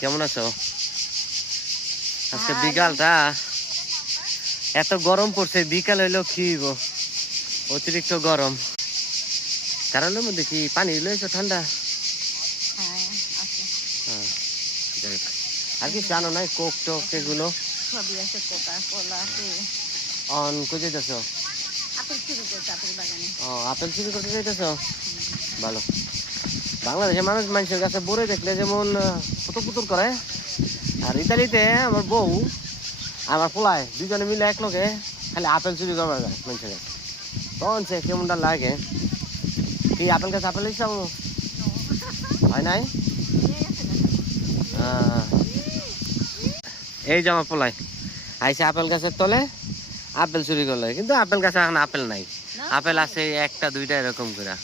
কেমন আছো? আজকে বিকালটা এত গরম পড়ছে, বিকাল হইলেও কি হইব, অতিরিক্ত গরম। কারণের মধ্যে কি পানি লইছো ঠান্ডা? হ্যাঁ আছে। হ্যাঁ, যাই হোক। আর কি জানো নাই, কোক টোক এগুলো সবই আছে, কোকা কোলা আছে। অন কই যাইতেছ? আপেল চুরি করছে আপেল বাগানে। ও, আপেল চুরি করতে যাইতেছ? ভালো। বাংলাদেশের মানুষের কাছে বড়ে দেখলে যেমন পুতুর পুতুর করে, আর ইতালিতে আমার বউ আমার পোলায় দুজনে মিলে এক লোকে খালি আপেল চুরি করবার যায় মানুষের কাছে। তখন সে কেমনটা লাগে। কি আপেল গাছ আপেল ইচ্ছা হয় নাই? এই যে আমার পোলায় আইসে আপেল গাছের তলে আপেল চুরি করলে, কিন্তু আপেল গাছে এখন আপেল নাই। আপেল আছে একটা দুইটা এরকম করে।